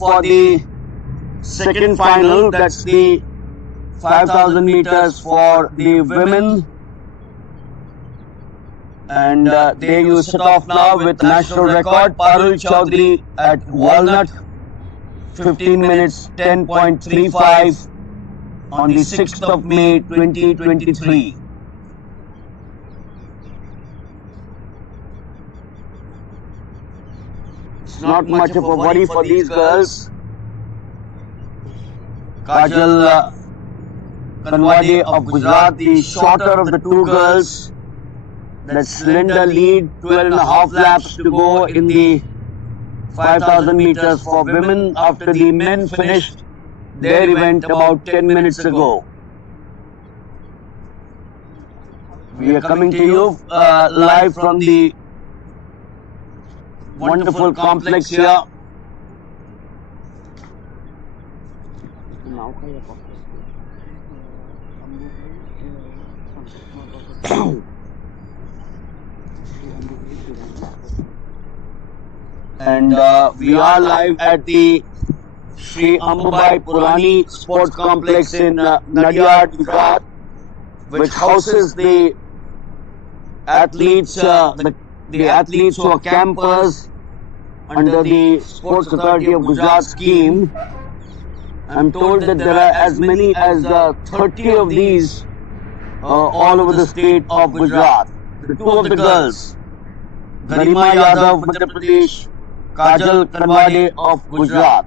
for the second final. That's the 5,000 meters for the women. And there you set off now with national record. Parul Chaudhary at Walnut, 15 minutes 10.35 on the 6th of May 2023. It's not much of a worry for these girls. Kajal Kanwade of Gujarat, the shorter of the two girls. That slender lead, 12.5 laps to go in the 5,000 meters for women after the men finished their event about 10 minutes ago. We are coming to you live from the wonderful complex here. And we are live at the Sri Ambabai Purani Sports Complex in Nadiad, Gujarat, which houses the athletes, the athletes who are campers under the Sports Authority of Gujarat scheme. I'm told that there are as many as 30 of these all over the state of Gujarat. The two of the girls, Garima Yadav, Madhya Pradesh, Kajal Kanwade of Gujarat.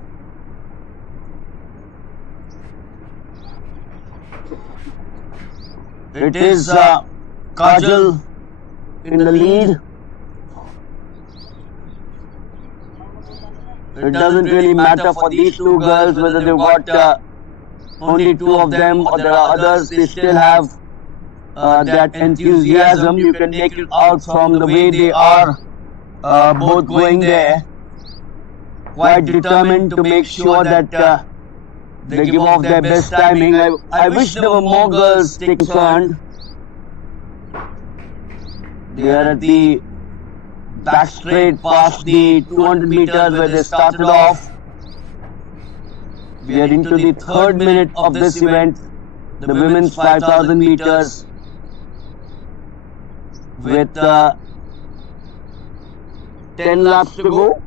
It is Kajal in the lead. It doesn't really matter for these two girls whether they've got only two of them or there are others. They still have that enthusiasm. You can make it out from the way they are both going there. Quite determined to make sure that they give off their best timing. I wish there were more girls concerned. They are at the back straight past the 200 meters where they started off. We are into the third minute of this event, the women's 5,000 meters, with 10 laps to go.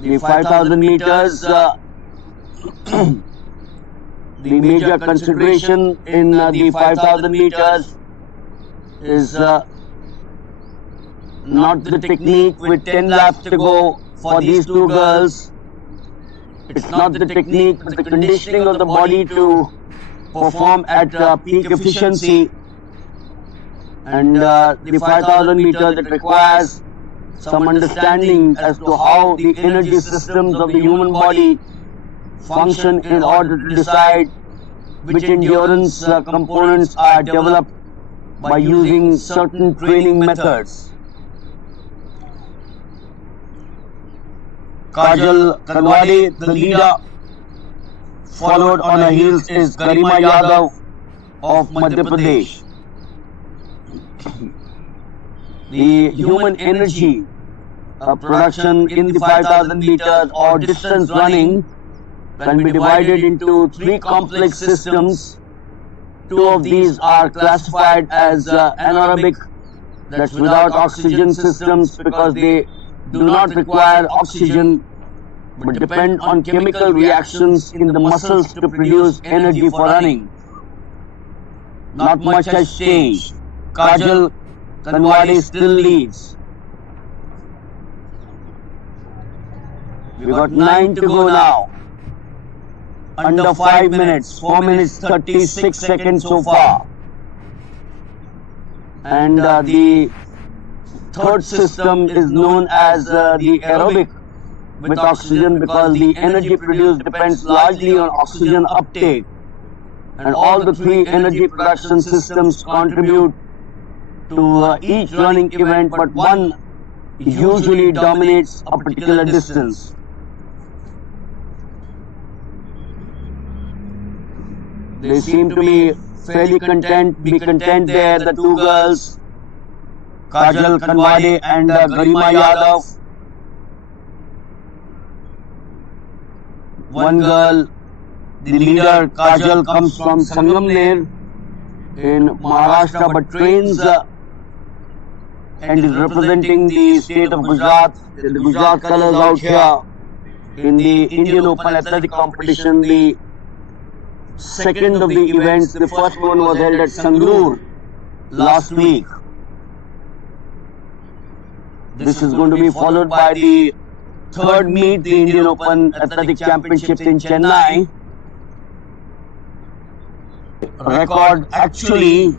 The 5,000 meters, the major consideration in the 5,000 meters is not the technique with 10 laps to go for these two girls. It's not the technique, but the conditioning of the body to perform at peak efficiency. And the 5,000 meters, it requires some understanding as to how the energy systems of the human body function in order to decide which endurance components are developed by using certain training methods. Kajal Kanwade, the leader, followed on her heels is Garima Yadav of Madhya Pradesh. The human energy production in the 5,000 meters or distance running can be divided into three complex systems. Two of these are classified as anaerobic, that's without oxygen systems, because they do not require oxygen but depend on chemical reactions in the muscles to produce energy for running. Not much has changed. Kajal Kanwade still leads. We've got 9 to go now. Under 5 minutes, 4 minutes 36 seconds so far. And the third system is known as the aerobic with oxygen, because the energy produced depends largely on oxygen uptake. And all the three energy production systems contribute to each running event, but one usually dominates a particular distance. They seem to be fairly content there, the two girls. Kajal Kanwade and Garima Yadav. One girl, the leader Kajal, comes from Sangamner in Maharashtra but trains and is representing the state of Gujarat. The Gujarat colors out here in the Indian Open Athletic Competition. The second of the events, the first one was held at Sangrur last week. This is going to be followed by the third meet, the Indian Open Athletic Championship in Chennai. Record actually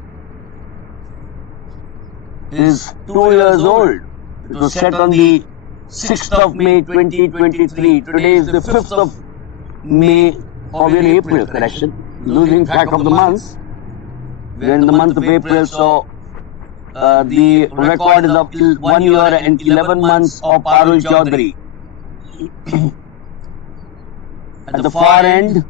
is 2 years old. It was set on the 6th of May 2023. Today is the 5th of May, or really April, correction. Losing track of the months. We're in the month of April, so the record is of 1 year and 11 months of Parul Chaudhary. At the far end,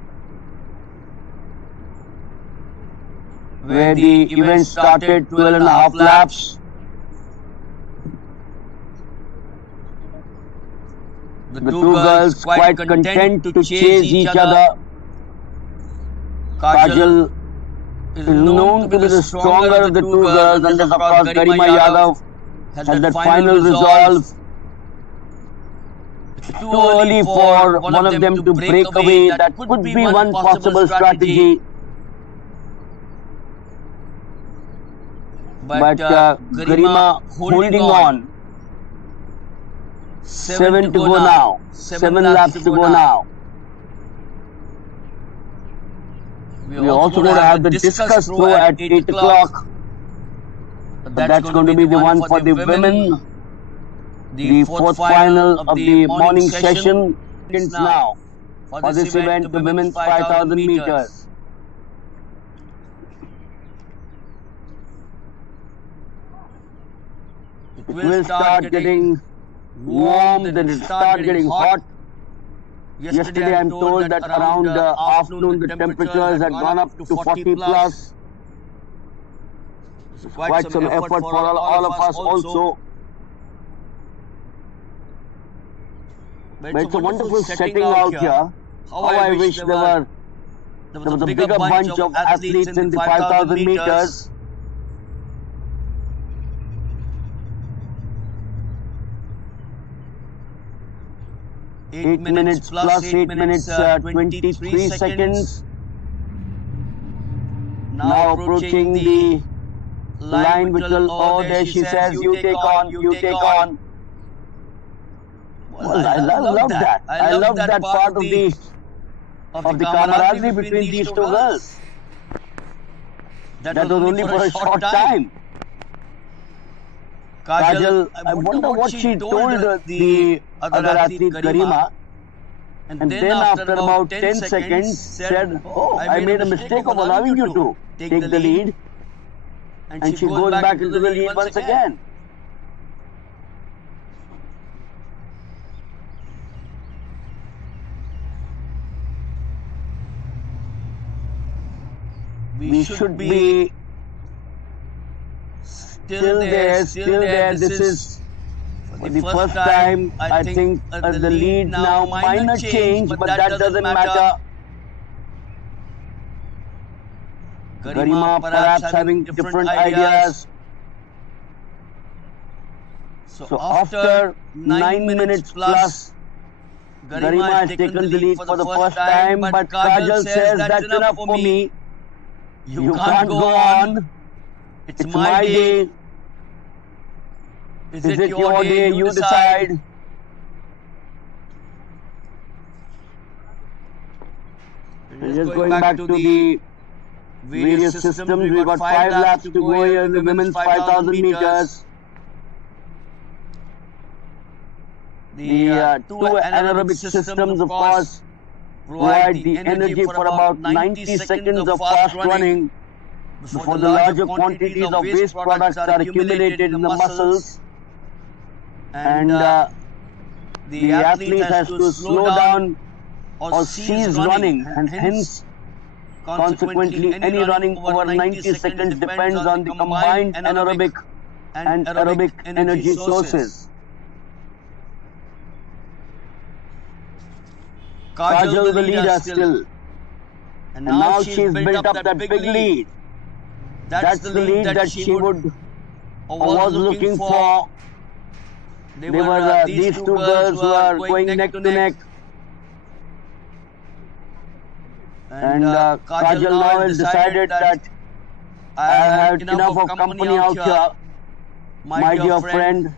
where the event started, 12.5 laps. The two girls quite content to chase each other. Kajal is known to be the stronger of the two girls, and of course Garima Yadav has that final resolve. It's too early for one of them to break away. That could be one possible strategy. But Garima holding on. 7 to go now. 7 laps to go now. We are also going to have the discus throw at 8 o'clock. That's going to be the one for the women. The fourth final of the morning session begins now for this event, the women's 5,000 meters. It will start getting warm, then it start getting hot. Yesterday I'm told that around afternoon the temperatures had gone up to 40 plus. So quite some effort for all of us also. But it's a wonderful setting out here. How I wish there was a bigger bunch of athletes in the 5,000 meters. Eight minutes plus 8 minutes 23 seconds. Now approaching the line which will, oh, there she says, you take on, you take on. Well, I love that. I love that part of the camaraderie between these two girls. That was only for a short time. Kajal, I wonder what she told the other athlete Garima, and then after about 10 seconds said, oh, I made a mistake of allowing you to take the lead, and she goes back into the lead once again. We should be still there. This is for the first time, I think, the lead now. Minor change, but that doesn't matter. Garima perhaps having different ideas. So after 9 minutes plus, Garima has taken the lead for the first time, but Kajal says that's enough for me. You can't go on. It's my day. Is it your day? You decide. We're just going back to the various systems. We've got 5 laps to go here in the women's 5,000 meters. The two anaerobic systems, of course, provide the energy for about 90 seconds of fast running before the larger quantities of waste products are accumulated in the muscles, and the athlete has to slow down or cease running, and hence consequently any running over 90 seconds depends on the combined anaerobic and aerobic energy sources. Kajal the leader still. And now she's built up that big lead. That's the lead that she would or was looking for. They were these two girls who are going neck to neck. And Kajal now has decided that I have enough of company out here, my dear friend.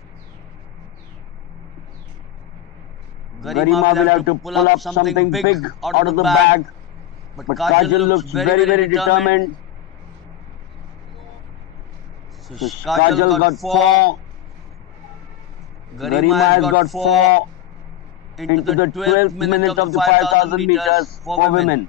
Garima will have to pull up something big out of the bag. But Kajal looks very, very determined. So Kajal got 4. Garima has got 4 into the 12th minute of the 5,000 meters for women.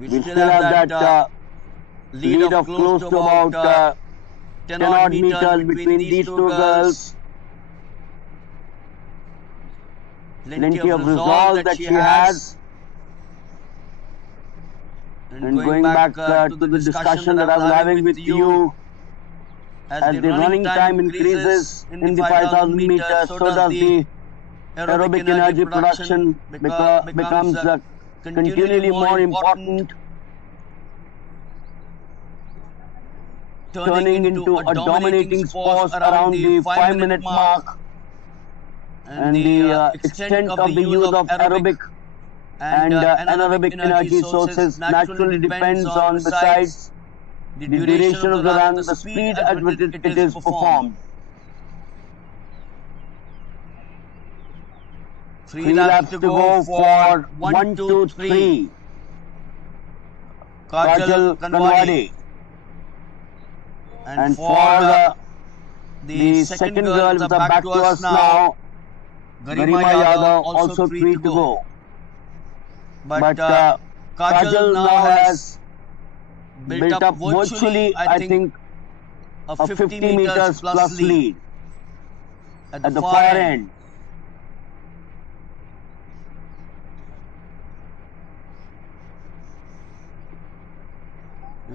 We still have that lead of close to about 10 odd meters between these two girls. Plenty of resolve that she has. And going back to the discussion that I was having with you, as the running time increases in the 5,000 meters, so does the aerobic energy production becomes continually more important, turning into a dominating force around the 5-minute mark. And the extent of the use of aerobic and anaerobic energy sources naturally depends on, besides the duration of the run, the speed at which it is performed. 3 laps to go for 1, 2, 3. Kajal Kanwade. And for the second girl with the back to us now, Garima Yadav, also 3 to go. But Kajal now has built up virtually, I think, a 50 meters plus lead at the far end.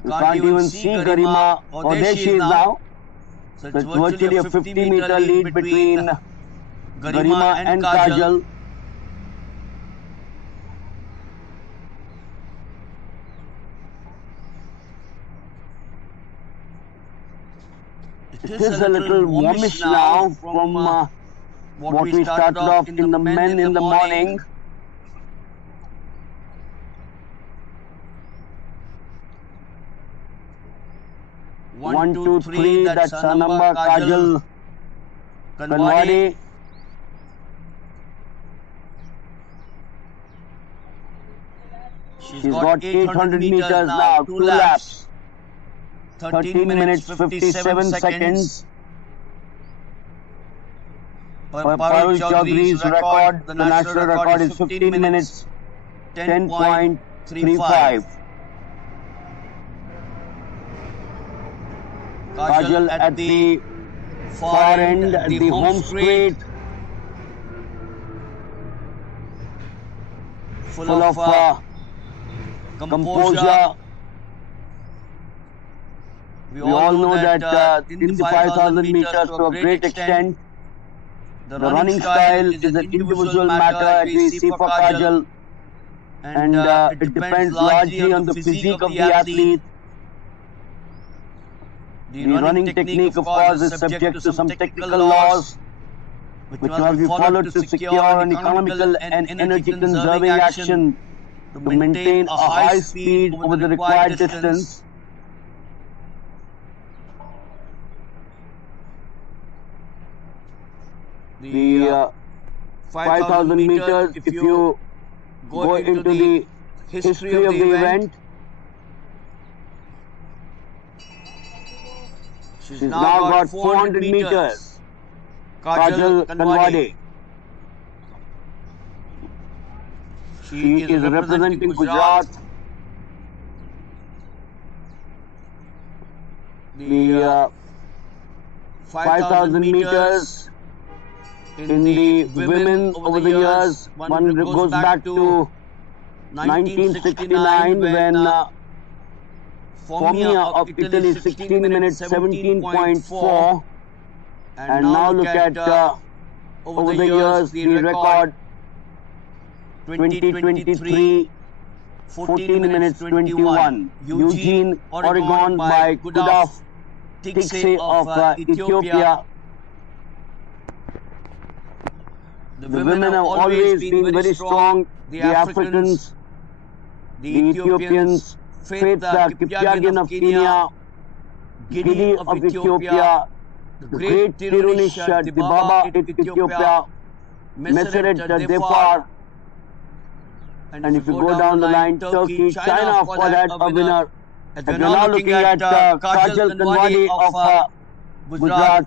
You can't even see Garima, or there she is now. So it's virtually a 50-meter lead between Garima and Kajal. It is a little warmish now from what we started off in the men in the morning. One, two, three, that's her number, Kajal Kanwade. She's got 800 meters now, 2 laps. 13 minutes 57 seconds. Parul Chaudhary's record, the national record is 15 minutes 10.35. Kajal at the far end, at the home straight, full of composure. We all know that in the 5,000 meters, to a great extent, the running style is an individual matter, as we see for Kajal, and it depends largely on the physique of the athlete. The running technique, of course, is subject to some technical laws, which must be followed to secure an economical and energy-conserving action to maintain a high speed over the required distance. The 5,000 meters, if you go into the history of the event, she's now got 400 meters. Kajal Kanwade. She is representing Gujarat. The 5,000 meters. In the women over the years, one goes back to 1969 when Formia of Italy 16 minutes 17.4, and now look at over the years the record 2023 14 minutes 21. Eugene, Oregon by Gudaf Tikse of Ethiopia. The women have always been very strong. The Africans, the Ethiopians, Faith Kipyegon of Kenya, Gidi of Ethiopia, the great Tirunish Dibaba of Ethiopia, Meseret Defar, and if you go down the line, Turkey, China for that a winner. And we're now looking at Kajal Kanwani of Gujarat,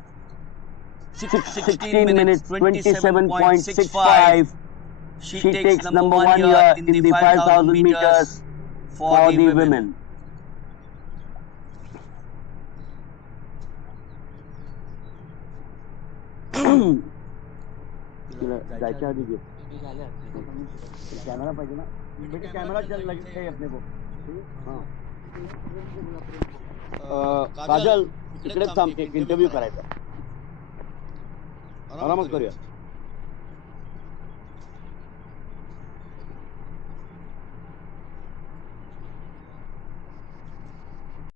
16 minutes 27.65. She takes number 1 here in the 5,000 meters for the women. Camera पाहिजे ना बेटे camera चल लगे अपने को हाँ काजल इकडेच थांब एक इंटरव्ह्यू करायचा आरामात करूया